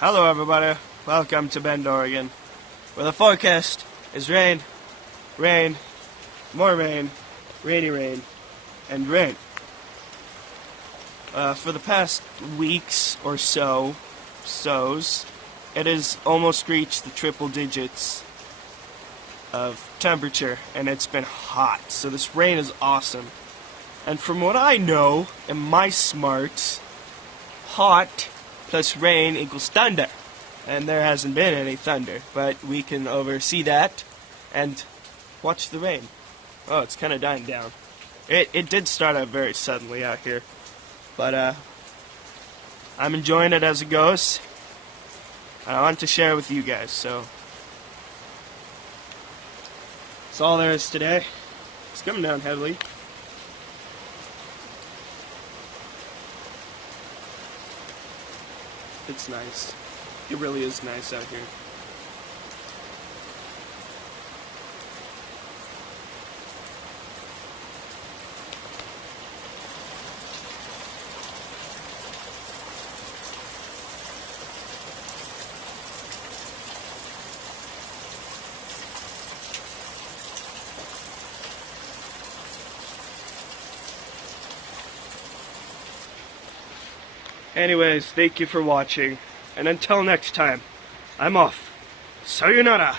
Hello everybody, welcome to Bend, Oregon, where the forecast is rain, rain, more rain, rainy rain, and rain. For the past weeks or so's, it has almost reached the triple digits of temperature, and it's been hot, so this rain is awesome. And from what I know in my smarts, hot plus rain equals thunder. And there hasn't been any thunder, but we can oversee that and watch the rain. Oh, it's kind of dying down. It did start out very suddenly out here, but I'm enjoying it as it goes. And I want to share it with you guys, so that's all there is today. It's coming down heavily. It's nice. It really is nice out here. Anyways, thank you for watching, and until next time, I'm off. Sayonara!